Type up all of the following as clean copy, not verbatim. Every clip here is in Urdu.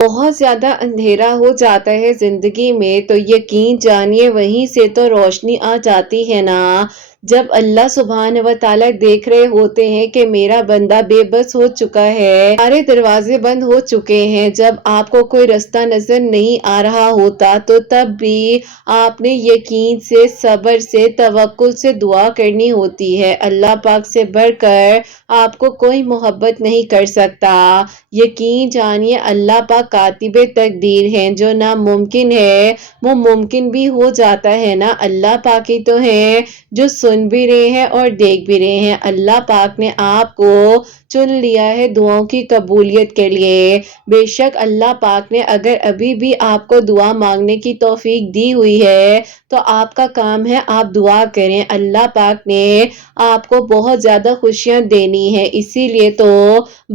بہت زیادہ اندھیرا ہو جاتا ہے زندگی میں تو یقین جانیے وہیں سے تو روشنی آ جاتی ہے نا۔ جب اللہ سبحانہ و تعالیٰ دیکھ رہے ہوتے ہیں کہ میرا بندہ بے بس ہو چکا ہے، سارے دروازے بند ہو چکے ہیں، جب آپ کو کوئی رستہ نظر نہیں آ رہا ہوتا تو تب بھی آپ نے یقین سے، صبر سے، توکل سے دعا کرنی ہوتی ہے۔ اللہ پاک سے بڑھ کر آپ کو کوئی محبت نہیں کر سکتا۔ یقین جانیے اللہ پاک کاتب تقدیر ہیں، جو ناممکن ہے وہ ممکن بھی ہو جاتا ہے نا۔ اللہ پاک ہی تو ہیں جو سن بھی رہے ہیں اور دیکھ بھی رہے ہیں۔ اللہ پاک نے آپ کو چن لیا ہے دعاؤں کی قبولیت کے لیے۔ بے شک اللہ پاک نے اگر ابھی بھی آپ کو دعا مانگنے کی توفیق دی ہوئی ہے تو آپ کا کام ہے آپ دعا کریں۔ اللہ پاک نے آپ کو بہت زیادہ خوشیاں دینی ہے، اسی لیے تو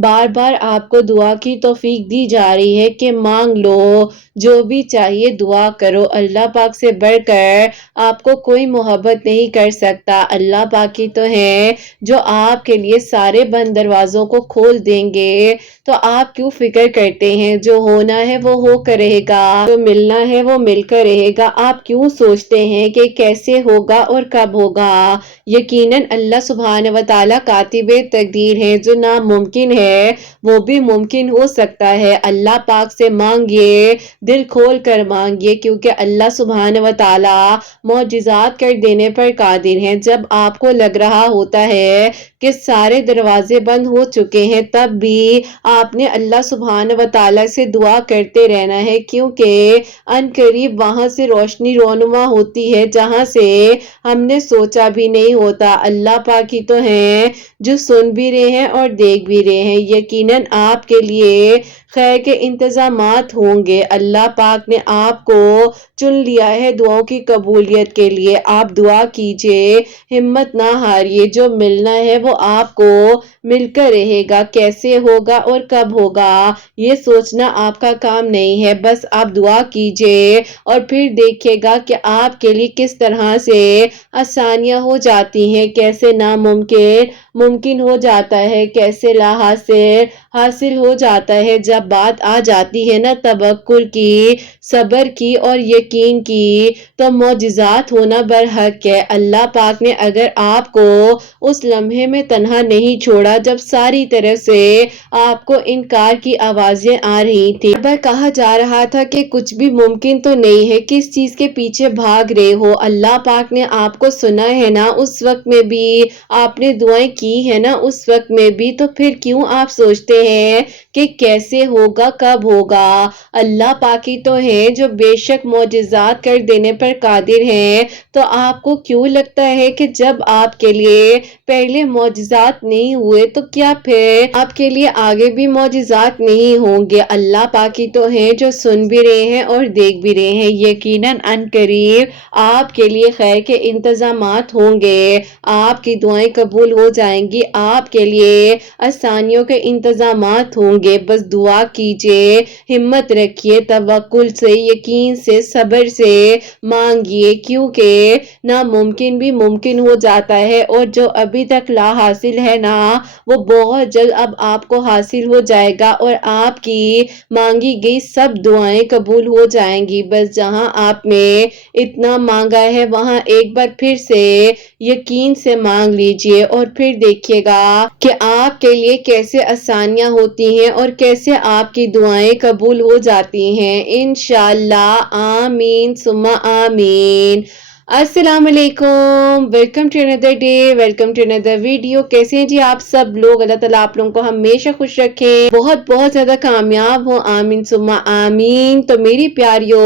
بار بار آپ کو دعا کی توفیق دی جا رہی ہے کہ مانگ لو، جو بھی چاہیے دعا کرو۔ اللہ پاک سے بڑھ کر آپ کو کوئی محبت نہیں کر سکتا۔ اللہ پاک ہی تو ہیں جو آپ کے لیے سارے بند دروازوں کو کھول دیں گے، تو آپ کیوں فکر کرتے ہیں؟ جو ہونا ہے وہ ہو کر رہے گا، جو ملنا ہے وہ مل کر رہے گا۔ آپ کیوں سوچتے ہیں کہ کیسے ہوگا اور کب ہوگا؟ یقیناً اللہ سبحانہ و تعالیٰ کاتب تقدیر ہیں، جو ناممکن ہے وہ بھی ممکن ہو سکتا ہے۔ اللہ پاک سے مانگیے، دل کھول کر مانگیے، کیونکہ اللہ سبحانہ و تعالیٰ معجزات کر دینے پر قادر ہیں۔ جب آپ کو لگ رہا ہوتا ہے کہ سارے دروازے بند ہو چکے ہیں، تب بھی آپ نے اللہ سبحانہ و تعالیٰ سے دعا کرتے رہنا ہے، کیونکہ ان قریب وہاں سے روشنی رونما ہوتی ہے جہاں سے ہم نے سوچا بھی نہیں ہوتا۔ اللہ پاک ہی تو ہیں جو سن بھی رہے ہیں اور دیکھ بھی رہے ہیں۔ یقیناً آپ کے لیے خیر کے انتظامات ہوں گے۔ اللہ پاک نے آپ کو چن لیا ہے دعاؤں کی قبولیت کے لیے۔ آپ دعا کیجئے، ہمت نہ ہاریے، جو ملنا ہے وہ آپ کو مل کر رہے گا۔ کیسے ہوگا اور کب ہوگا یہ سوچنا آپ کا کام نہیں ہے، بس آپ دعا کیجئے اور پھر دیکھیے گا کہ آپ کے لیے کس طرح سے آسانیاں ہو جاتی ہیں، کیسے ناممکن ممکن ہو جاتا ہے، کیسے لا حاصل حاصل ہو جاتا ہے۔ جب بات آ جاتی ہے نا توکل کی، صبر کی اور یقین کی، تو معجزات ہونا برحق ہے۔ اللہ پاک نے اگر آپ کو اس لمحے میں تنہا نہیں چھوڑا جب ساری طرف سے آپ کو انکار کی آوازیں آ رہی تھی، بار کہا جا رہا تھا کہ کچھ بھی ممکن تو نہیں ہے، کس چیز کے پیچھے بھاگ رہے ہو، اللہ پاک نے آپ کو سنا ہے نا، اس وقت میں بھی آپ نے دعائیں کی ہے نا، اس وقت میں بھی، تو پھر کیوں آپ سوچتے ہیں کہ کیسے ہوگا کب ہوگا؟ اللہ پاک ہی تو ہیں جو بے شک معجزات کر دینے پر قادر ہیں، تو آپ کو کیوں لگتا ہے کہ جب آپ کے لیے پہلے معجزات نہیں ہوئے تو کیا پھر آپ کے لیے آگے بھی معجزات نہیں ہوں گے؟ اللہ پاک ہی تو ہیں جو سن بھی رہے ہیں اور دیکھ بھی رہے ہیں۔ یقیناً ان قریب آپ کے لیے خیر کے انتظامات ہوں گے، آپ کی دعائیں قبول ہو جائیں گی، آپ کے لیے آسانیوں کے انتظامات ہوں گے۔ بس دعا کیجئے، ہمت رکھیے، توکل سے، یقین سے، صبر سے مانگیے، کیونکہ ناممکن بھی ممکن ہو جاتا ہے، اور جو ابھی تک لا حاصل ہے نا وہ بہت جلد اب آپ کو حاصل ہو جائے گا، اور آپ کی مانگی گئی سب دعائیں قبول ہو جائیں گی۔ بس جہاں آپ نے اتنا مانگا ہے وہاں ایک بار پھر سے یقین سے مانگ لیجئے، اور پھر دیکھیے گا کہ آپ کے لیے کیسے آسانیاں ہوتی ہیں اور کیسے آپ کی دعائیں قبول ہو جاتی ہیں انشاءاللہ۔ آمین ثم آمین۔ السلام علیکم، welcome to another day, welcome to another video. کیسے ہیں جی آپ سب لوگ؟ اللہ تعالیٰ آپ لوگوں کو ہمیشہ خوش رکھیں، بہت بہت زیادہ کامیاب ہوں، آمین ثم آمین۔ تو میری پیاریو،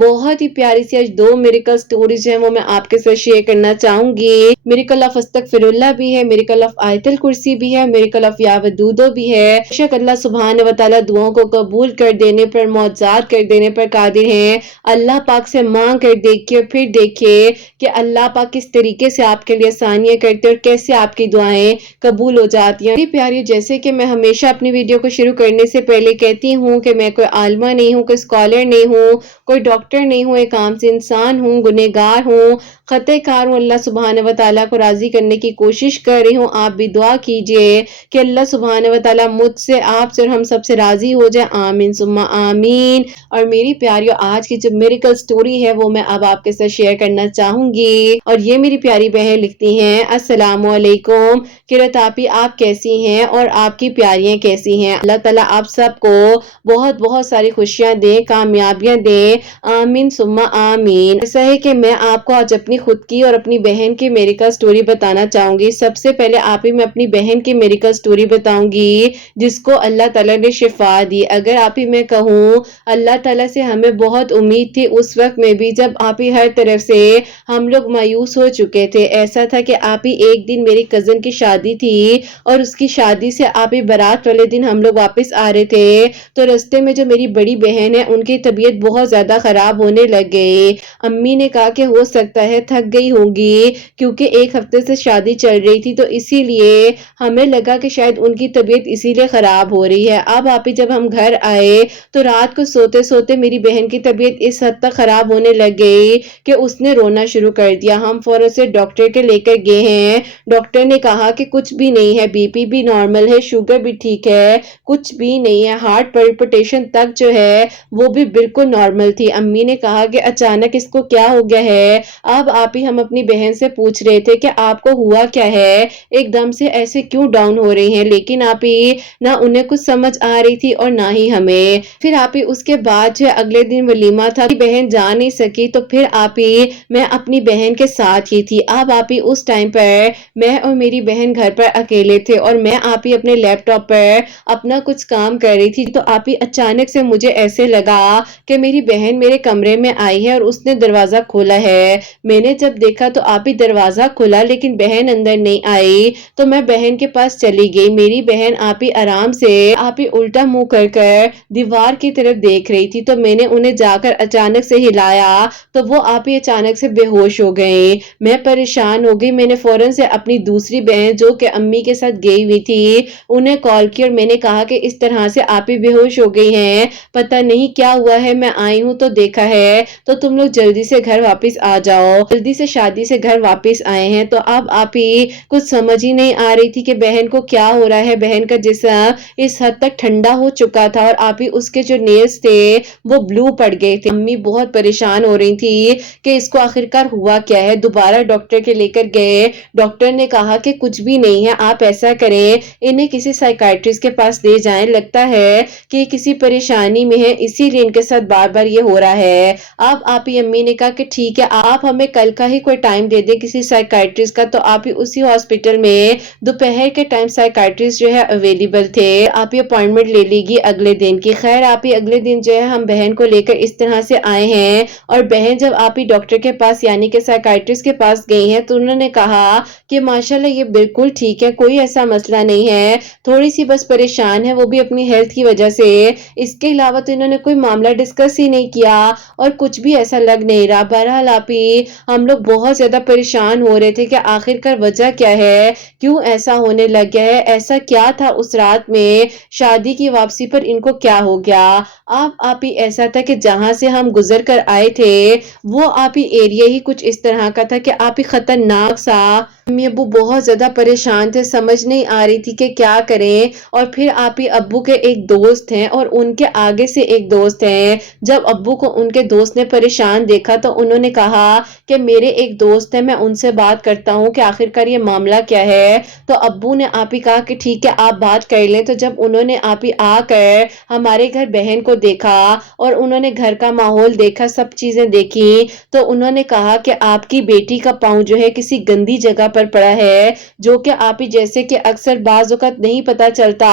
بہت ہی پیاری سی آج 2 میریکل سٹوریز ہیں، وہ میں آپ کے ساتھ شیئر کرنا چاہوں گی۔ میریکل آف استغفراللہ بھی ہے، میریکل آف آیت الکرسی بھی ہے، میریکل آف یا ودودو بھی ہے۔ بے شک اللہ سبحانہ و تعالیٰ دعاؤں کو قبول کر دینے پر، معجزات کر دینے پر قادر ہیں۔ اللہ پاک سے مانگ کر دیکھیے، پھر دیکھیے کہ اللہ پاک کس طریقے سے آپ کے لیے آسانیاں کرتے اور کیسے آپ کی دعائیں قبول ہو جاتی ہیں۔ میری پیاریو، جیسے کہ میں ہمیشہ اپنی ویڈیو کو شروع کرنے سے پہلے کہتی ہوں کہ میں کوئی عالمہ نہیں ہوں، کوئی اسکالر نہیں ہوں، کوئی ڈاکٹر نہیں ہوں، ایک عام سے انسان ہوں، گنہگار ہوں، خطا کار ہوں۔ اللہ سبحانہ و تعالیٰ کو راضی کرنے کی کوشش کر رہی ہوں۔ آپ بھی دعا کیجئے کہ اللہ سبحانہ و تعالیٰ مجھ سے، آپ سے اور ہم سب سے راضی ہو جائے، آمین ثم آمین۔ اور میری پیاریو، آج کی جو میریکل سٹوری ہے وہ میں اب آپ کے ساتھ شیئر کرنا چاہوں گی، اور یہ میری پیاری بہن لکھتی ہیں، السلام علیکم قرۃ آپی، آپ کیسی ہیں اور آپ کی پیاریاں کیسی ہیں؟ اللہ تعالیٰ آپ سب کو بہت بہت ساری خوشیاں دے، کامیابیاں دے، آمین ثم آمین۔ ایسا ہے کہ میں آپ کو آج اپنی خود کی اور اپنی بہن کی میریکل سٹوری بتانا چاہوں گی۔ سب سے پہلے آپ ہی میں اپنی بہن کی میریکل سٹوری بتاؤں گی جس کو اللہ تعالیٰ نے شفا دی۔ اگر آپ ہی میں کہوں، اللہ تعالیٰ سے ہمیں بہت امید تھی اس وقت میں بھی جب آپ ہی ہر طرف سے ہم لوگ مایوس ہو چکے تھے۔ ایسا تھا کہ آپ ہی ایک دن میری کزن کی شادی تھی اور اس کی شادی سے آپ ہی برات والے دن ہم لوگ واپس آ رہے تھے، تو رستے میں جو میری بڑی بہن ہے ان کی طبیعت بہت زیادہ خراب ہونے لگ گئی۔ امی نے کہا کہ ہو سکتا ہے تھک گئی ہوگی، کیونکہ ایک ہفتے سے شادی چل رہی تھی، تو اسی لیے ہمیں لگا کہ شاید ان کی طبیعت اسی لیے خراب ہو رہی ہے۔ اب آپ ہی جب ہم گھر آئے تو رات کو سوتے سوتے میری بہن کی طبیعت اس حد تک خراب ہونے لگ گئی کہ اس نے رونا شروع کر دیا۔ ہم فوراً سے ڈاکٹر کے لے کر گئے ہیں۔ ڈاکٹر نے کہا کہ کچھ بھی نہیں ہے، بی پی بھی نارمل ہے، شوگر بھی ٹھیک ہے، کچھ بھی نہیں ہے، ہارٹ پلپٹیشن تک جو ہے وہ بھی بالکل نارمل تھی۔ امی نے کہا کہ اچانک اس کو کیا ہو گیا ہے؟ اب آپ ہی ہم اپنی بہن سے پوچھ رہے تھے کہ آپ کو ہوا کیا ہے، ایک دم سے ایسے کیوں ڈاؤن ہو رہی ہیں، لیکن آپ ہی نہ انہیں کچھ سمجھ آ رہی تھی اور نہ ہی ہمیں۔ پھر آپ ہی اس کے بعد جو اگلے دن ولیمہ تھا، بہن جا نہیں سکی، تو پھر آپ ہی میں اپنی بہن کے ساتھ ہی تھی۔ اب آپ ہی اس ٹائم پر میں اور میری بہن گھر پر اکیلے تھے اور میں آپ ہی اپنے لیپ ٹاپ پر اپنا کچھ کام کر رہی تھی، تو آپ ہی اچانک سے مجھے ایسے لگا کہ میری بہن میرے کمرے میں آئی ہے اور اس نے دروازہ کھولا ہے۔ میں نے جب دیکھا تو آپ ہی دروازہ کھلا لیکن بہن اندر نہیں آئی، تو میں بہن کے پاس چلی گئی۔ میری بہن آپ ہی آرام سے آپ ہی الٹا منہ کر کر دیوار کی طرف دیکھ رہی تھی، تو میں نے انہیں جا کر اچانک سے ہلایا تو وہ آپ ہی اچانک سے بے ہوش ہو گئے۔ میں پریشان ہو گئی، میں نے فوراً سے اپنی دوسری بہن جو کہ امی کے ساتھ گئی ہوئی تھی انہیں کال کی اور میں نے کہا کہ اس طرح سے آپ ہی بے ہوش ہو گئی ہیں، پتہ نہیں کیا ہوا ہے، میں آئی ہوں تو دیکھا ہے، تو تم لوگ جلدی سے گھر واپس آ جاؤ۔ جلدی سے شادی سے گھر واپس آئے ہیں، تو اب آپ ہی کچھ سمجھ ہی نہیں آ رہی تھی کہ بہن کو کیا ہو رہا ہے۔ بہن کا جسم اس حد تک ٹھنڈا ہو چکا تھا اور آپ ہی اس کے جو نیلز تھے وہ بلو پڑ گئے تھے۔ امی بہت پریشان ہو رہی تھی کہ اس کو آخرکار ہوا کیا ہے۔ دوبارہ ڈاکٹر کے لے کر گئے، ڈاکٹر نے کہا کہ کچھ بھی نہیں ہے، آپ ایسا کریں انہیں کسی سائیکائٹرسٹ کے پاس لے جائیں، لگتا ہے کہ کسی پریشانی میں ہے اسی لیے ان کے ساتھ بار بار یہ ہو رہا ہے۔ اب آپ ہی امی نے کہا کہ ٹھیک ہے، آپ ہمیں کل کا ہی کوئی ٹائم دے دیں کسی سائیکائٹرسٹ کا، تو آپ ہی اسی ہاسپٹل میں دوپہر کے ٹائم سائیکائٹرسٹ جو ہے اویلیبل تھے۔ آپ ہی اپوائنٹمنٹ لے لی گی اگلے دن کی۔ خیر آپ ہی اگلے دن جو ہے ہم بہن کو لے کر اس طرح سے آئے ہیں، اور بہن جب آپ ہی ڈاکٹر کے پاس یعنی کہ سائیکائٹرسٹ کے پاس گئی ہیں تو انہوں نے کہا کہ ماشاءاللہ یہ بالکل ٹھیک ہے، کوئی ایسا مسئلہ نہیں ہے، تھوڑی سی بس پریشان ہے، وہ بھی اپنی ہیلتھ کی وجہ سے۔ اس کے علاوہ تو انہوں نے کوئی معاملہ ڈسکس ہی نہیں کیا اور کچھ بھی ایسا لگ نہیں رہا۔ بہرحال آپ ہی ہم لوگ بہت زیادہ پریشان ہو رہے تھے کہ آخرکار وجہ کیا ہے، کیوں ایسا ہونے لگ گیا ہے، ایسا کیا تھا اس رات میں، شادی کی واپسی پر ان کو کیا ہو گیا۔ آپ ہی ایسا تھا کہ جہاں سے ہم گزر کر آئے تھے وہ آپ ہی ایریا ہی کچھ اس طرح کا تھا کہ آپ ہی خطرناک سا۔ امی ابو بہت زیادہ پریشان تھے، سمجھ نہیں آ رہی تھی کہ کیا کریں۔ اور پھر آپ ہی ابو کے ایک دوست ہیں اور ان کے آگے سے ایک دوست ہیں، جب ابو کو ان کے دوست نے پریشان دیکھا تو انہوں نے کہا کہ میرے ایک دوست ہے، میں ان سے بات کرتا ہوں کہ آخرکار یہ معاملہ کیا ہے۔ تو ابو نے آپ ہی کہا کہ ٹھیک ہے آپ بات کر لیں۔ تو جب انہوں نے آپ ہی آ کر ہمارے گھر بہن کو دیکھا اور انہوں نے گھر کا ماحول دیکھا، سب چیزیں دیکھی، تو انہوں نے کہا کہ آپ کی بیٹی کا پاؤں جو ہے کسی گندی جگہ پر پڑا ہے جو کہ آپ ہی جیسے کہ اکثر بعض اوقات نہیں پتا چلتا،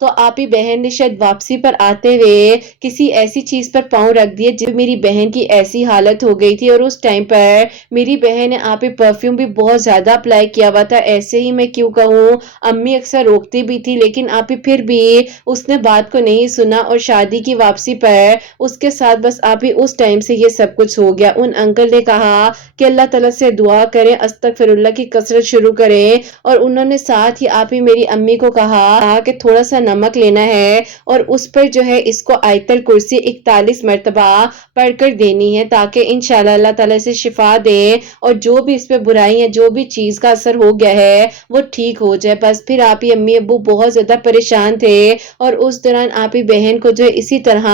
تو آپ ہی بہن نے شاید واپسی پر آتے ہوئے کسی ایسی چیز پر پاؤں رکھ دیے جس میری بہن کی ایسی حالت ہو گئی تھی، اور اس ٹائم پر میری بہن نے آپ ہی پرفیوم بھی بہت زیادہ اپلائی کیا ہوا تھا۔ ایسے ہی میں کیوں کہوں، امی اکثر روکتی بھی تھی لیکن آپ ہی پھر بھی اس نے بات کو نہیں سنا، اور شادی کی واپسی پر اس کے ساتھ بس آپ ہی اس ٹائم سے یہ سب کچھ ہو گیا۔ ان انکل نے کہا کہ اللہ تعالیٰ سے دعا کریں، استغفر اللہ کی کثرت شروع کریں، اور انہوں نے ساتھ ہی آپ ہی میری امی کو کہا کہ تھوڑا سا نمک لینا ہے اور اس پر جو ہے اس کو آیت الکرسی 41 مرتبہ پڑھ کر دینی ہے تاکہ انشاءاللہ اللہ تعالیٰ سے شفا دے، اور جو بھی اس پہ برائی ہے، جو بھی چیز کا اثر ہو گیا ہے وہ ٹھیک ہو جائے۔ بس پھر آپ ہی امی ابو بہت زیادہ پریشان تھے، اور اس دوران آپ ہی بہن کو جو ہے اسی طرح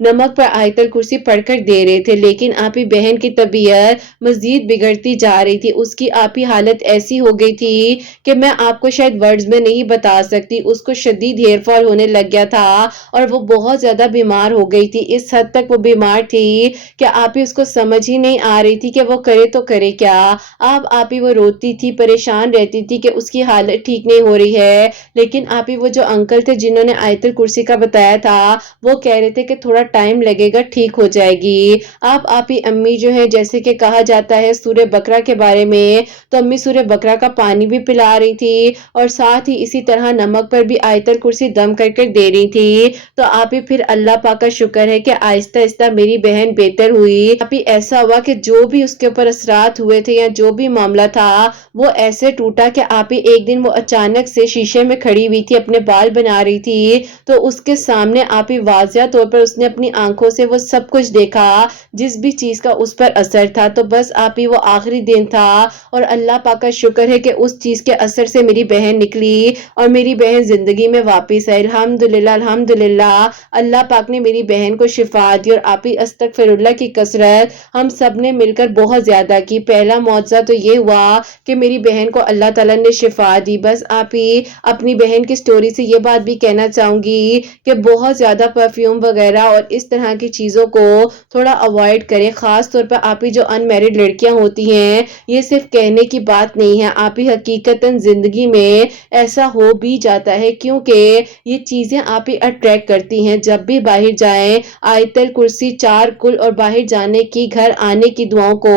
نمک پر آیت الکرسی پڑھ کر دے رہے تھے، لیکن آپ ہی بہن کی طبیعت مزید بگڑتی جا رہی تھی۔ اس کی آپ ہی حالت ایسی ہو گئی تھی کہ میں آپ کو شاید ورڈز میں نہیں بتا سکتی۔ اس کو شدید ہیئر فال ہونے لگ گیا تھا اور وہ بہت زیادہ بیمار ہو گئی تھی، اس حد تک وہ بیمار تھی کہ آپ ہی اس کو سمجھ ہی نہیں آ رہی تھی کہ وہ کرے تو کرے کیا۔ آپ ہی وہ روتی تھی، پریشان رہتی تھی کہ اس کی حالت ٹھیک نہیں ہو رہی ہے، لیکن آپ ہی وہ جو انکل تھے جنہوں نے آیت الکرسی کا بتایا تھا وہ کہہ رہے تھے کہ تھوڑا ٹائم لگے گا، ٹھیک ہو جائے گی۔ آپ ہی امی جو ہے جیسے کہ کہا جاتا ہے سورہ بقرہ کے بارے میں، تو امی سورہ بقرہ کا پانی بھی پلا رہی تھی اور ساتھ ہی اسی طرح نمک پر بھی آیت الکرسی دم کر کر دے رہی تھی۔ تو آپ ہی پھر اللہ پاک کا شکر ہے کہ آہستہ آہستہ میری بہن بہتر ہوئی۔ آپ ہی ایسا ہوا کہ جو بھی اس کے اوپر اثرات ہوئے تھے یا جو بھی معاملہ تھا وہ ایسے ٹوٹا کہ آپ ہی ایک دن وہ اچانک سے شیشے میں کھڑی ہوئی تھی، اپنے بال بنا رہی تھی، تو اس کے سامنے آپ ہی واضح طور پر اس نے اپنی آنکھوں سے وہ سب کچھ دیکھا جس بھی چیز کا اس پر اثر تھا۔ تو بس آپ ہی وہ آخری دن تھا اور اللہ پاک کا شکر ہے کہ اس چیز کے اثر سے میری بہن نکلی اور میری بہن زندگی میں واپس آئی۔ الحمدللہ الحمدللہ، اللہ پاک نے میری بہن کو شفا دی، اور آپ ہی استغفر اللہ کی کثرت ہم سب نے مل کر بہت زیادہ کی۔ پہلا معجزہ تو یہ ہوا کہ میری بہن کو اللہ تعالیٰ نے شفا دی۔ بس آپ ہی اپنی بہن کی سٹوری سے یہ بات بھی کہنا چاہوں گی کہ بہت زیادہ پرفیوم وغیرہ اور اس طرح کی چیزوں کو تھوڑا اوائڈ کریں، خاص طور پر آپ ہی جو ان میرڈ لڑکیاں ہوتی ہیں۔ یہ صرف کہنے کی بات نہیں ہے، آپ ہی حقیقتاً زندگی میں ایسا ہو بھی جاتا ہے، کیونکہ یہ چیزیں آپ ہی اٹریکٹ کرتی ہیں۔ جب بھی باہر جائیں آیت الکرسی 4 کل اور باہر جانے کی گھر آنے کی دعاؤں کو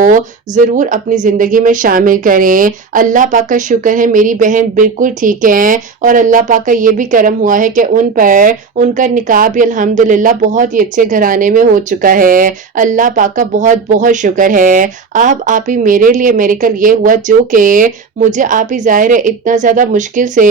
ضرور اپنی زندگی میں شامل کریں۔ اللہ پاک کا شکر ہے میری بہن بالکل ٹھیک ہے، اور اللہ پاک کا یہ بھی کرم ہوا ہے کہ ان کا نکاح بھی الحمدللہ بہت ہی اچھے گھرانے میں ہو چکا ہے۔ اللہ پاک کا بہت بہت شکر ہے۔ آپ ہی میرے لیے میریکل یہ ہوا جو کہ مجھے آپ ہی ظاہر ہے اتنا زیادہ مشکل سے،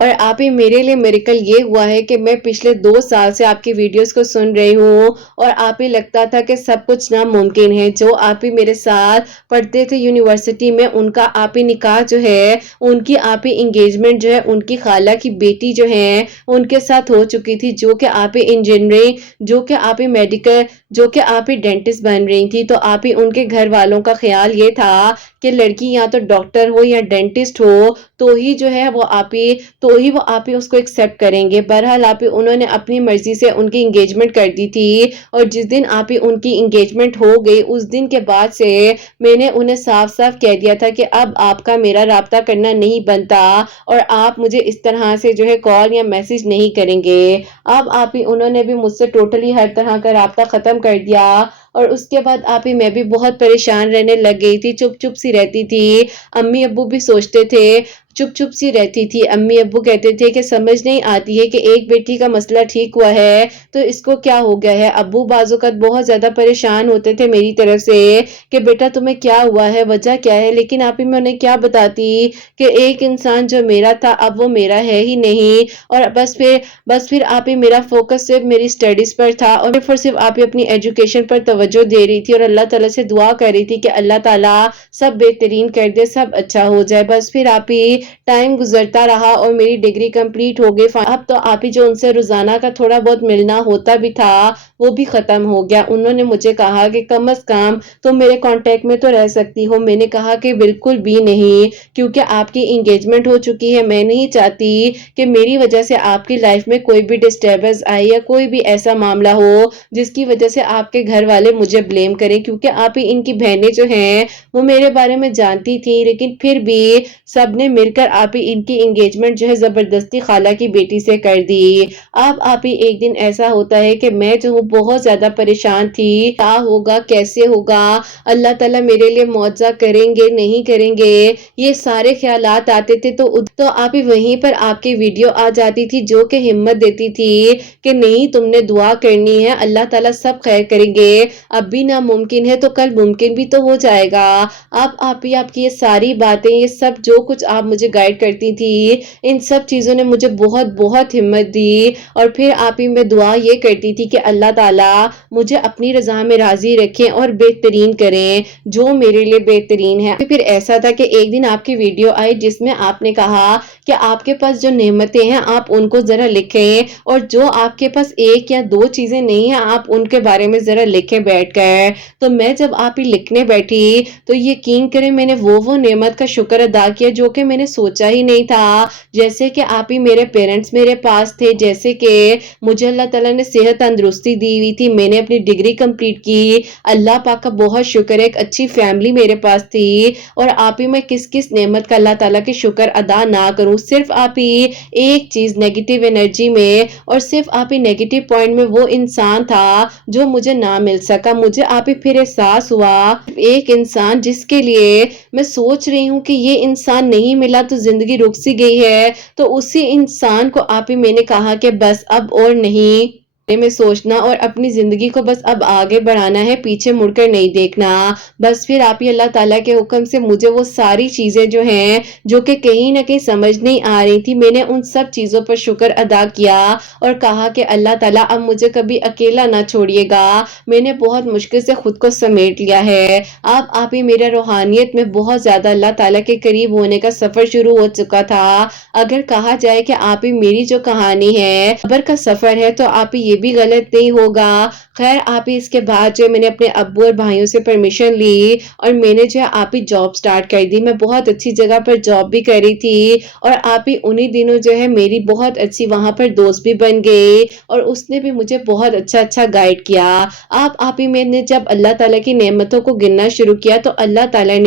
اور آپ ہی میرے لیے میریکل یہ ہوا ہے کہ میں پچھلے 2 سال سے آپ کی ویڈیوز کو سن رہی ہوں، اور آپ ہی لگتا تھا کہ سب کچھ ناممکن ہے۔ جو آپ ہی میرے ساتھ پڑھتے تھے یونیورسٹی میں، ان کا آپ ہی نکاح جو ہے، ان کی آپ ہی انگیجمنٹ جو ہے ان کی خالہ کی بیٹی جو ہے ان کے ساتھ ہو چکی تھی، جو کہ آپ ہی انجینئرنگ، جو کہ آپ ہی میڈیکل، جو کہ آپ ہی ڈینٹسٹ بن رہی تھی۔ تو آپ ہی ان کے گھر والوں کا خیال یہ تھا کہ لڑکی یا تو ڈاکٹر ہو یا ڈینٹسٹ ہو تو ہی جو ہے وہ آپ ہی اس کو ایکسیپٹ کریں گے۔ بہرحال آپ ہی انہوں نے اپنی مرضی سے ان کی انگیجمنٹ کر دی تھی، اور جس دن آپ ہی ان کی انگیجمنٹ ہو گئی اس دن کے بعد سے میں نے انہیں صاف صاف کہہ دیا تھا کہ اب آپ کا میرا رابطہ کرنا نہیں بنتا، اور آپ مجھے اس طرح سے جو ہے کال یا میسج نہیں کریں گے۔ اب آپ ہی انہوں نے بھی مجھ سے ٹوٹلی ہر طرح کا رابطہ ختم کر دیا، اور اس کے بعد آپ ہی میں بھی بہت پریشان رہنے لگ گئی تھی، چپ چپ سی رہتی تھی۔ امی ابو بھی سوچتے تھے، چپ چپ سی رہتی تھی۔ امی ابو کہتے تھے کہ سمجھ نہیں آتی ہے کہ ایک بیٹی کا مسئلہ ٹھیک ہوا ہے تو اس کو کیا ہو گیا ہے۔ ابو بعض اوقات بہت زیادہ پریشان ہوتے تھے میری طرف سے کہ بیٹا تمہیں کیا ہوا ہے، وجہ کیا ہے، لیکن آپ ہی میں انہیں کیا بتاتی کہ ایک انسان جو میرا تھا اب وہ میرا ہے ہی نہیں، اور بس پھر آپ ہی میرا فوکس صرف میری سٹڈیز پر تھا، اور صرف آپ ہی اپنی ایجوکیشن پر توجہ دے رہی تھی، اور اللہ تعالیٰ سے دعا کر رہی تھی کہ اللہ تعالیٰ سب بہترین کر دے، سب اچھا ہو جائے۔ بس پھر آپ ہی ٹائم گزرتا رہا اور میری ڈگری کمپلیٹ ہو گئی۔ اب تو آپ ہی جو ان سے روزانہ کا تھوڑا بہت ملنا ہوتا بھی تھا وہ بھی ختم ہو گیا۔ انہوں نے مجھے کہا کہ کم از کم تم میرے کانٹیکٹ میں تو رہ سکتی ہو۔ میں نے کہا کہ بالکل بھی نہیں، کیونکہ آپ کی انگیجمنٹ ہو چکی ہے، میں نہیں چاہتی کہ میری وجہ سے آپ کی لائف میں کوئی بھی ڈسٹربنس آئے یا کوئی بھی ایسا معاملہ ہو جس کی وجہ سے آپ کے گھر والے مجھے بلیم کریں، کیونکہ آپ ہی ان کی بہنیں جو ہیں وہ میرے بارے میں جانتی تھی، لیکن پھر بھی سب نے مل کر آپ ہی ان کی انگیجمنٹ جو ہے زبردستی خالہ کی بیٹی سے کر دی۔ اب آپ ہی ایک دن ایسا ہوتا ہے کہ میں جو ہوں بہت زیادہ پریشان تھی، کیا ہوگا کیسے ہوگا، اللہ تعالیٰ میرے لیے معجزہ کریں گے نہیں کریں گے، یہ سارے خیالات آتے تھے۔ تو آپ ہی وہیں پر آپ کی ویڈیو آ جاتی تھی جو کہ ہمت دیتی تھی کہ نہیں تم نے دعا کرنی ہے، اللہ تعالیٰ سب خیر کریں گے، اب بھی ناممکن ہے تو کل ممکن بھی تو ہو جائے گا۔ اب آپ ہی آپ کی یہ ساری باتیں، یہ سب جو کچھ آپ مجھے گائیڈ کرتی تھی، ان سب چیزوں نے مجھے بہت بہت ہمت دی۔ اور پھر آپ ہی میں دعا یہ کرتی تھی کہ اللہ تعالیٰ مجھے اپنی رضا میں راضی رکھیں اور بہترین کریں جو میرے لیے بہترین ہے۔ پھر ایسا تھا کہ ایک دن آپ کی ویڈیو آئی جس میں آپ نے کہا کہ آپ کے پاس جو نعمتیں ہیں آپ ان کو ذرا لکھیں، اور جو آپ کے پاس ایک یا دو چیزیں نہیں ہیں آپ ان کے بارے میں ذرا لکھیں بیٹھ کر۔ تو میں جب آپ ہی لکھنے بیٹھی تو یقین کریں میں نے وہ نعمت کا شکر ادا کیا جو کہ میں نے سوچا ہی نہیں تھا، جیسے کہ آپ ہی میرے پیرنٹس میرے پاس تھے، جیسے کہ مجھے اللہ تعالیٰ نے صحت تندرستی دی ہوئی تھی، میں نے اپنی ڈگری کمپلیٹ کی، اللہ پاک کا بہت شکر ہے، ایک اچھی فیملی میرے پاس تھی۔ اور آپ ہی میں کس کس نعمت کا اللہ تعالیٰ کی شکر ادا نہ کروں، صرف آپ ہی ایک چیز نیگیٹو انرجی میں اور صرف آپ ہی نیگیٹو پوائنٹ میں وہ انسان تھا جو مجھے نہ مل سکا۔ مجھے آپ ہی پھر احساس ہوا ایک انسان جس کے لیے میں سوچ رہی ہوں کہ یہ انسان نہیں ملا تو زندگی رک سی گئی ہے، تو اسی انسان کو آپ ہی میں نے کہا کہ بس اب اور نہیں میں سوچنا اور اپنی زندگی کو بس اب آگے بڑھانا ہے، پیچھے مڑ کر نہیں دیکھنا۔ بس پھر آپ ہی اللہ تعالیٰ کے حکم سے مجھے وہ ساری چیزیں جو ہیں جو کہ کہیں نہ کہیں سمجھ نہیں آ رہی تھی، میں نے ان سب چیزوں پر شکر ادا کیا اور کہا کہ اللہ تعالیٰ اب مجھے کبھی اکیلا نہ چھوڑیے گا، میں نے بہت مشکل سے خود کو سمیٹ لیا ہے۔ اب آپ ہی میرے روحانیت میں بہت زیادہ اللہ تعالیٰ کے قریب ہونے کا سفر شروع ہو چکا تھا۔ اگر کہا جائے کہ آپ ہی میری جو کہانی ہے صبر کا سفر ہے تو آپ ہی یہ بھی غلط نہیں ہوگا۔ خیر آپ ہی اس کے بعد جو میں نے اپنے ابو اور بھائیوں سے پرمیشن لی اور میں نے جو ہے آپ ہی جاب سٹارٹ کر دی۔ میں بہت اچھی جگہ پر جاب بھی کر رہی تھی اور آپ ہی انہی دنوں جو ہے میری بہت اچھی وہاں پر دوست بھی بن گئی اور اس نے بھی مجھے بہت اچھا گائیڈ کیا۔ آپ ہی میں نے جب اللہ تعالیٰ کی نعمتوں کو گننا شروع کیا تو اللہ تعالیٰ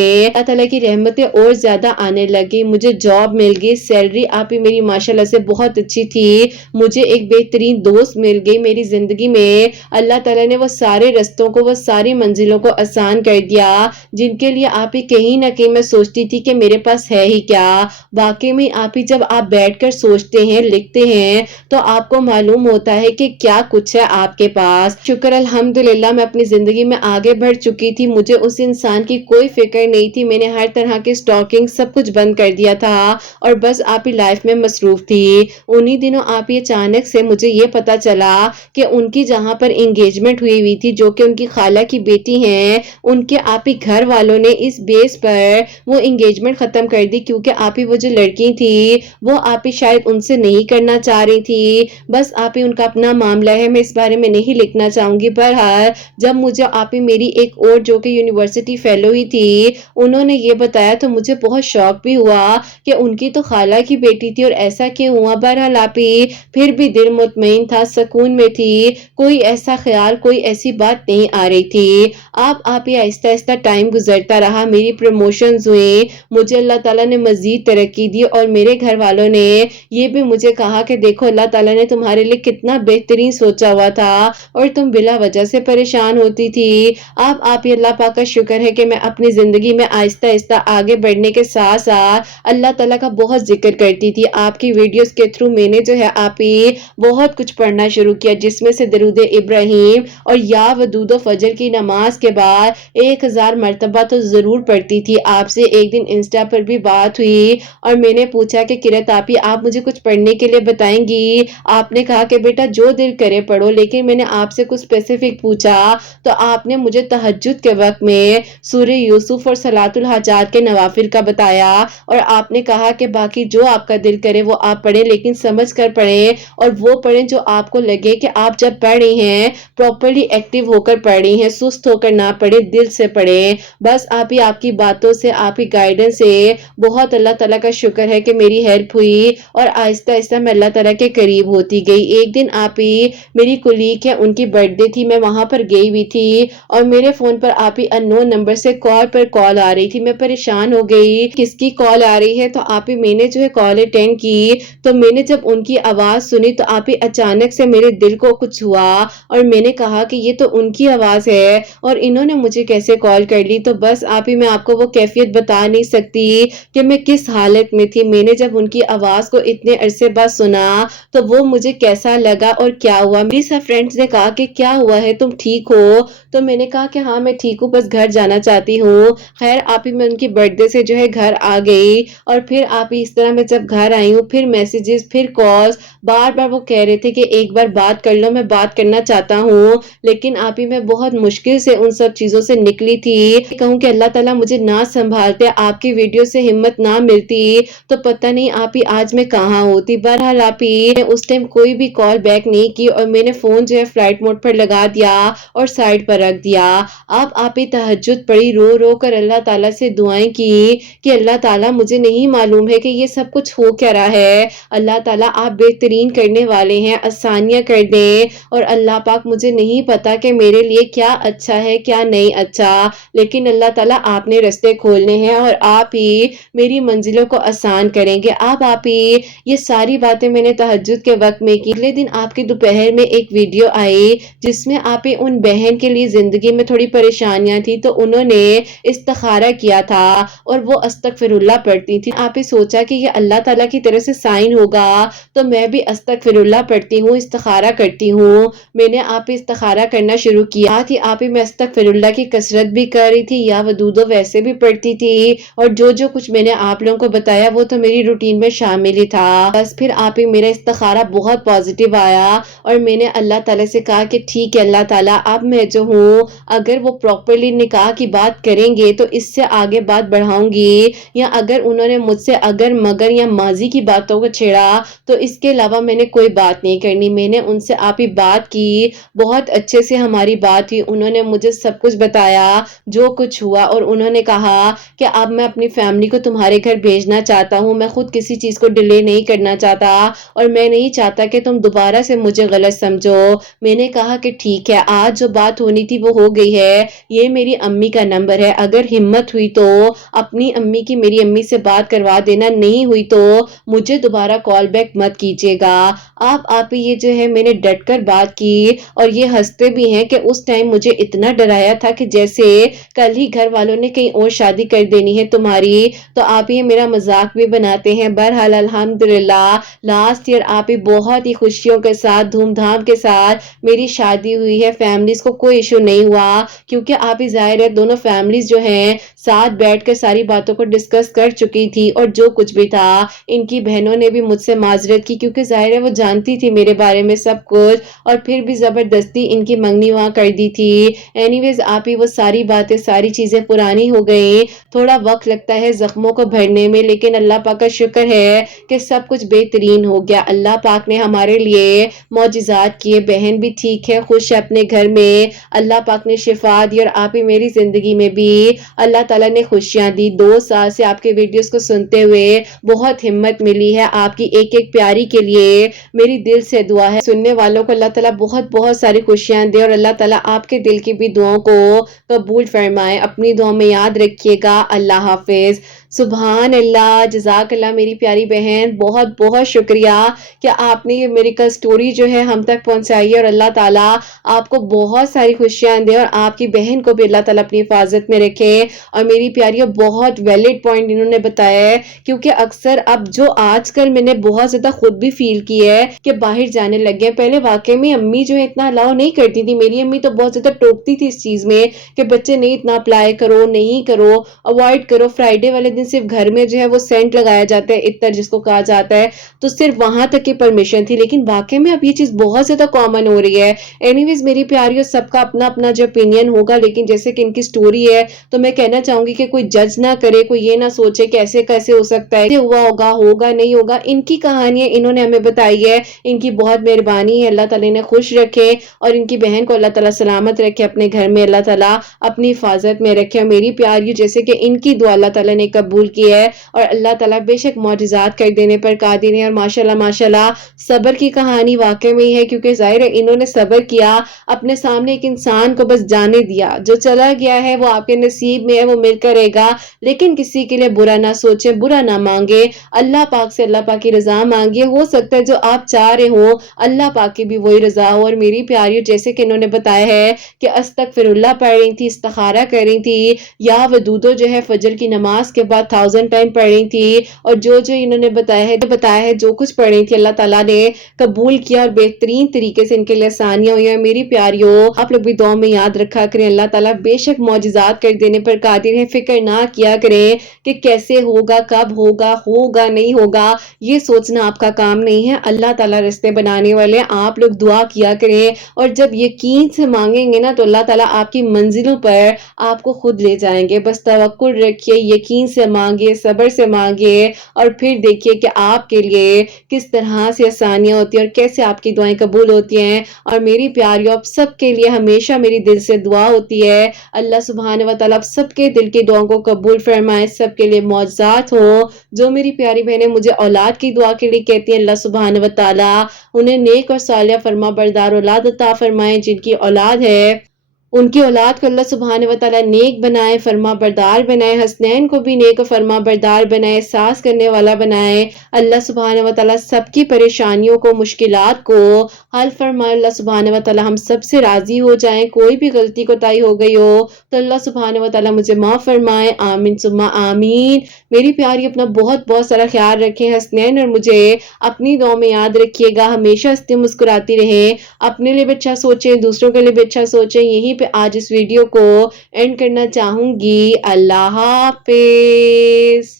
کی رحمتیں اور زیادہ آنے لگی، مجھے جاب مل گئی، سیلری آپ ہی میری ماشاءاللہ سے بہت اچھی تھی، مجھے ایک بہترین دوست مل گئی میری زندگی میں۔ اللہ تعالیٰ نے وہ سارے رستوں کو وہ ساری منزلوں کو آسان کر دیا جن کے لیے آپ ہی کہیں نہ کہیں میں سوچتی تھی کہ میرے پاس ہے ہی کیا۔ واقعی میں آپ ہی جب آپ بیٹھ کر سوچتے ہیں لکھتے ہیں تو آپ کو معلوم ہوتا ہے کہ کیا کچھ ہے آپ کے پاس۔ شکر الحمدللہ میں اپنی زندگی میں آگے بڑھ چکی تھی، مجھے اس انسان کی کوئی فکر نہیں تھی، میں نے ہر طرح کی سٹاکنگ سب کچھ بند کر دیا تھا اور بس آپ ہی لائف میں مصروف تھی۔ انہی دنوں آپ ہی اچانک سے مجھے یہ پتا چلا کہ ان کی جہاں پر انگیجمنٹ ہوئی تھی جو کہ ان کی خالہ کی بیٹی ہیں، ان کے آپ ہی گھر والوں نے اس بیس پر وہ انگیجمنٹ ختم کر دی، کیونکہ آپ ہی وہ جو لڑکی تھی وہ آپ ہی شاید ان سے نہیں کرنا چاہ رہی تھی۔ بس آپ ہی ان کا اپنا معاملہ ہے، میں اس بارے میں نہیں لکھنا چاہوں گی۔ بہرحال جب مجھے آپ ہی میری ایک اور جو کہ یونیورسٹی فیلو ہی تھی انہوں نے یہ بتایا تو مجھے بہت شوق بھی ہوا کہ ان کی تو خالہ کی بیٹی تھی اور ایسا کیوں ہوا۔ بہرحال آپ ہی پھر بھی دل مطمئن تھا، سکون میں تھی، کوئی ایسا خیال کوئی ایسی بات نہیں آ رہی تھی۔ آپ ہی آہستہ آہستہ ٹائم گزرتا رہا، میری پروموشنز ہوئی، مجھے اللہ تعالیٰ نے مزید ترقی دی اور میرے گھر والوں نے یہ بھی مجھے کہا کہ دیکھو اللہ تعالیٰ نے تمہارے لیے کتنا بہترین سوچا ہوا تھا اور تم بلا وجہ سے پریشان ہوتی تھی۔ آپ ہی اللہ پاک کا شکر ہے کہ میں اپنی زندگی میں آہستہ آہستہ آگے بڑھنے کے ساتھ ساتھ اللہ تعالیٰ کا بہت ذکر کرتی تھی۔ آپ کی ویڈیوز کے تھرو میں نے جو ہے آپ ہی بہت کچھ پڑھنا شروع کیا جس میں سے درود ابراہیم اور یا ودود و فجر کی نماز کے بعد 1000 مرتبہ تو ضرور پڑھتی تھی۔ آپ سے ایک دن انسٹا پر بھی بات ہوئی اور میں نے پوچھا کہ قرۃ آپی آپ مجھے کچھ پڑھنے کے لیے بتائیں گی؟ آپ نے کہا کہ بیٹا جو دل کرے پڑھو، لیکن میں نے آپ سے کچھ اسپیسیفک پوچھا تو آپ نے مجھے تہجد کے وقت میں سورہ یوسف اور صلاۃ الحاجات کے نوافل کا بتایا، اور آپ نے کہا کہ باقی جو آپ کا دل کرے وہ آپ پڑھیں، لیکن سمجھ کر پڑھیں اور وہ پڑھیں جو آپ کو لگے کہ آپ جب پڑھ رہی ہیں پراپرلی ایکٹیو ہو کر پڑھ رہی ہیں، سست ہو کر نہ پڑھیں، دل سے پڑھیں۔ بس آپ ہی آپ کی باتوں سے، آپ کی گائیڈنس سے بہت اللہ تعالیٰ کا شکر ہے کہ میری ہیلپ ہوئی اور آہستہ آہستہ میں اللہ تعالیٰ کے قریب ہوتی گئی۔ ایک دن آپ ہی میری کولیگ ہے، ان کی برتھ ڈے تھی، میں وہاں پر گئی ہوئی تھی اور میرے فون پر آپ ہی اننون نمبر سے کال پر کال آ رہی تھی۔ میں پریشان ہو گئی کس کی کال آ رہی ہے، تو آپ ہی میں نے جو ہے کال اٹینڈ کی تو میں نے جب ان کی آواز سنی تو آپ ہی اچانک سے میرے دل کو کچھ ہوا اور میں نے کہا کہ یہ تو ان کی آواز ہے اور انہوں نے مجھے کیسے کال کر لی۔ تو بس آپ ہی میں آپ کو وہ کیفیت بتا نہیں سکتی کہ میں کس حالت میں تھی۔ میں نے جب ان کی آواز کو اتنے عرصے بعد سنا تو وہ مجھے کیسا لگا اور کیا ہوا۔ میری سب فرینڈز نے کہا کہ کیا ہوا ہے، تم ٹھیک ہو؟ تو میں نے کہا کہ ہاں میں ٹھیک ہوں، بس گھر جانا چاہتی ہوں۔ خیر آپ ہی میں ان کی برتھ ڈے سے جو ہے گھر آ گئی اور پھر آپ ہی اس طرح میں جب گھر آئی ہوں پھر میسیجز پھر کالز، بار بار وہ کہہ رہے تھے کہ ایک بار بات کر لو، میں بات کرنا چاہتا ہوں، لیکن آپ ہی میں بہت مشکل سے ان سب چیزوں سے نکلی تھی۔ کہوں کہ اللہ تعالیٰ مجھے نہ سنبھالتے، آپ کی ویڈیو سے ہمت نہ ملتی تو پتہ نہیں آپ ہی آج میں کہاں ہوتی۔ بہرحال آپ ہی نے اس ٹائم کوئی بھی کال بیک نہیں کی اور میں نے فون جو ہے فلائٹ موڈ پر لگا دیا اور سائڈ پر رکھ دیا۔ اب آپ ہی تہجد پڑھی، رو رو کر اللہ تعالیٰ سے دعائیں کی کہ اللہ تعالیٰ مجھے نہیں معلوم ہے کہ یہ سب کچھ ہو کیا رہا ہے، اللہ تعالیٰ آپ بہترین کرنے والے ہیں، آسانیاں کر دیں، اور اللہ پاک مجھے نہیں پتا کہ میرے لیے کیا اچھا ہے کیا نہیں اچھا، لیکن اللہ تعالیٰ آپ نے رستے کھولنے ہیں اور آپ ہی میری منزلوں کو آسان کریں گے۔ اب آپ ہی یہ ساری باتیں میں نے تہجد کے وقت میں کی۔ اگلے دن آپ کی دوپہر میں ایک ویڈیو آئی جس میں آپ ہی ان بہن کے لیے زندگی میں تھوڑی پریشانیاں تھی تو انہوں نے استخارہ کیا تھا اور وہ استغفر اللہ پڑھتی تھی۔ آپ ہی سوچا کہ یہ اللہ تعالیٰ کی طرف سے سائن ہوگا تو میں بھی استغفر اللہ پڑھتی ہوں، استخارہ کرتی ہوں۔ میں نے آپ ہی استخارہ کرنا شروع کیا تھی، آپ ہی میں استغفر اللہ کی کثرت بھی کر رہی تھی یا ودودو ویسے بھی پڑھتی تھی، اور جو کچھ میں نے آپ لوگوں کو بتایا وہ تو میری روٹین میں شامل ہی تھا۔ بس پھر آپ ہی میرا استخارہ بہت پازیٹیو آیا اور میں نے اللہ تعالیٰ سے کہا کہ ٹھیک ہے اللہ تعالیٰ، اب میں جو ہوں اگر وہ پراپرلی نکاح کی بات کریں گے تو اس سے آگے بات بڑھاؤں گی، یا اگر انہوں نے مجھ سے اگر مگر یا ماضی کی باتوں کو چھیڑا تو اس کے علاوہ میں نے کوئی بات نہیں کرنی۔ میں نے ان سے آپ ہی بات کی، بہت اچھے سے ہماری بات ہوئی، انہوں نے مجھے سب کچھ بتایا جو کچھ ہوا، اور انہوں نے کہا کہ اب میں اپنی فیملی کو تمہارے گھر بھیجنا چاہتا ہوں، میں خود کسی چیز کو ڈیلے نہیں کرنا چاہتا اور میں نہیں چاہتا کہ تم دوبارہ سے مجھے غلط سمجھو۔ میں نے کہا کہ ٹھیک ہے، آج جو بات ہونی تھی وہ ہو گئی ہے، یہ میری امی کا نمبر ہے، اگر ہمت ہوئی تو اپنی امی کی میری امی سے بات کروا دینا، نہیں ہوئی تو مجھے دوبارہ کال بیک مت کیجیے گا۔ آپ یہ جو ہے میں نے ڈٹ کر بات کی اور یہ ہنستے بھی ہیں کہ اس ٹائم مجھے اتنا ڈرایا تھا کہ جیسے کل ہی گھر والوں نے کہیں اور شادی کر دینی ہے تمہاری، تو آپ یہ میرا مذاق بھی بناتے ہیں۔ بہرحال الحمدللہ لاسٹ ایئر آپ ہی بہت ہی خوشیوں کے ساتھ دھوم دھام کے ساتھ میری شادی ہوئی ہے، فیملیز کو کوئی ایشو نہیں ہوا کیونکہ آپ ہی ظاہر ہے دونوں فیملیز جو ہیں ساتھ بیٹھ کر ساری باتوں کو ڈسکس کر چکی تھی، اور جو کچھ بھی تھا ان کی بہنوں نے بھی مجھ سے معذرت کی کیونکہ ظاہر ہے وہ جانتی تھی میرے بارے میں سب کچھ، اور پھر بھی زبردستی ان کی منگنی وہاں کر دی تھی۔ اینی ویز آپ ہی وہ ساری باتیں ساری چیزیں پرانی ہو گئی، تھوڑا وقت لگتا ہے زخموں کو بھرنے میں، لیکن اللہ پاک کا شکر ہے کہ سب کچھ بہترین ہو گیا۔ اللہ پاک نے ہمارے لیے معجزات کیے، بہن بھی ٹھیک ہے، خوش ہے اپنے گھر میں، اللہ پاک نے شفا دی، اور آپ ہی میری زندگی میں بھی اللہ تعالیٰ نے خوشیاں دی۔ 2 سال سے آپ کے ویڈیوز کو سنتے ہوئے بہت ہمت ملی ہے، آپ کی ایک ایک پیاری کے لیے میری دل سے دعا ہے، سننے والوں کو اللہ تعالیٰ بہت بہت ساری خوشیاں دے، اور اللہ تعالیٰ آپ کے دل کی بھی دعاؤں کو قبول فرمائے۔ اپنی دعاؤں میں یاد رکھیے گا۔ اللہ حافظ۔ سبحان اللہ، جزاک اللہ میری پیاری بہن، بہت بہت شکریہ کہ آپ نے یہ میریکل سٹوری جو ہے ہم تک پہنچائی ہے، اور اللہ تعالیٰ آپ کو بہت ساری خوشیاں دے، اور آپ کی بہن کو بھی اللہ تعالیٰ اپنی حفاظت میں رکھے۔ اور میری پیاریوں، بہت ویلڈ پوائنٹ انہوں نے بتایا ہے، کیونکہ اکثر اب جو آج کل میں نے بہت زیادہ خود بھی فیل کی ہے کہ باہر جانے لگ گئے۔ پہلے واقعی میں امی جو ہے اتنا الاؤ نہیں کرتی تھی، میری امی تو بہت زیادہ ٹوکتی تھی اس چیز میں کہ بچے نہیں اتنا اپلائی کرو، نہیں کرو، اوائڈ کرو۔ فرائیڈے والے دن صرف گھر میں جو ہے وہ سینٹ لگایا جاتا ہے، عطر جس کو کہا جاتا ہے، تو صرف وہاں تک کی پرمیشن تھی، لیکن واقعی میں اب یہ چیز بہت زیادہ کامن ہو رہی ہے۔ اینی ویز میری پیاریوں، سب کا اپنا اپنا جو opinion ہوگا، لیکن جیسے کہ ان کی سٹوری ہے تو میں کہنا چاہوں گی کہ کوئی جج نہ کرے، کوئی یہ نہ سوچے کہ ایسے کیسے ہو سکتا ہے، ہوا ہوگا، ہوگا نہیں ہوگا۔ ان کی کہانیاں انہوں نے ہمیں بتائی ہے، ان کی بہت مہربانی ہے، اللہ تعالیٰ نے خوش رکھے، اور ان کی بہن کو اللہ تعالیٰ سلامت رکھے، اپنے گھر میں اللہ تعالیٰ اپنی حفاظت میں رکھے۔ میری پیاریوں، جیسے کہ ان کی دعا اللہ تعالیٰ نے قبول کی ہے، اور اللہ تعالیٰ بے شک معجزات کر دینے پر قادر ہے، اور ماشاءاللہ صبر کی کہانی واقع میں ہے، کیونکہ ظاہر ہے انہوں نے صبر کیا، اپنے سامنے ایک انسان کو بس جانے دیا، جو چلا گیا ہے وہ آپ کے نصیب میں ہے، وہ مل کر رہے گا، لیکن کسی کے لیے برا نہ سوچے، برا نہ مانگے، اللہ پاک سے اللہ پاک کی رضا مانگیے، ہو سکتا ہے جو آپ چاہ رہے ہو اللہ پاک کی بھی وہی رضا ہو۔ اور میری پیاریوں، جیسے کہ انہوں نے بتایا ہے کہ استغفر اللہ پڑھ رہی تھی، استخارہ کر رہی تھی، یا ودودو جو ہے فجر کی نماز کے بعد 1000 ٹائم پڑھ رہی تھی، اور جو انہوں نے بتایا ہے جو کچھ پڑھ رہی تھی اللہ تعالیٰ نے قبول کیا، اور بہترین طریقے سے ان کے لیے آسانیاں ہوئی ہیں۔ میری پیاریوں، آپ لوگ بھی دعا میں یاد رکھا کریں، اللہ تعالیٰ بے شک معجزات کر دینے پر قادر ہے، فکر نہ کیا کریں کہ کیسے ہوگا، کب ہوگا، ہوگا نہیں ہوگا، یہ سوچنا آپ کا کام نہیں ہے، اللہ تعالیٰ رستے بنانے والے، آپ لوگ دعا کیا کریں، اور جب یقین سے مانگیں گے نا تو اللہ تعالیٰ آپ کی منزلوں پر آپ کو خود لے جائیں گے۔ بس توکل رکھیے، یقین سے مانگے، صبر سے مانگے، اور پھر دیکھیے کہ آپ کے لیے کس طرح سے آسانیاں ہوتی ہیں اور کیسے آپ کی دعائیں قبول ہوتی ہیں۔ اور میری پیاریوں، آپ سب کے لیے ہمیشہ میری دل سے دعا ہوتی ہے، اللہ سبحانہ و تعالیٰ آپ سب کے دل کی دعاؤں کو قبول فرمائے، سب کے لیے معجزات ہوں۔ جو میری پیاری بہنیں مجھے اولاد کی دعا کے لیے کہتی ہیں، اللہ سبحانہ و تعالیٰ انہیں نیک اور صالحہ فرما بردار اولاد عطا فرمائے۔ جن کی اولاد ہے ان کی اولاد کو اللہ سبحانہ و تعالیٰ نیک بنائے، فرما بردار بنائے، حسنین کو بھی نیک و فرما بردار بنائے، احساس کرنے والا بنائے۔ اللہ سبحانہ و تعالیٰ سب کی پریشانیوں کو، مشکلات کو حل فرمائے۔ اللہ سبحانہ و تعالیٰ ہم سب سے راضی ہو جائیں، کوئی بھی غلطی کوتاہی ہو گئی ہو تو اللہ سبحانہ و تعالیٰ مجھے معاف فرمائے، آمین ثم آمین۔ میری پیاری، اپنا بہت بہت سارا خیال رکھیں، حسنین اور مجھے اپنی دعا میں یاد رکھیے گا، ہمیشہ ہنستے مسکراتی رہیں، اپنے لیے بھی اچھا سوچیں، دوسروں کے لیے بھی اچھا سوچیں۔ یہیں پہ آج اس ویڈیو کو اینڈ کرنا چاہوں گی۔ اللہ حافظ۔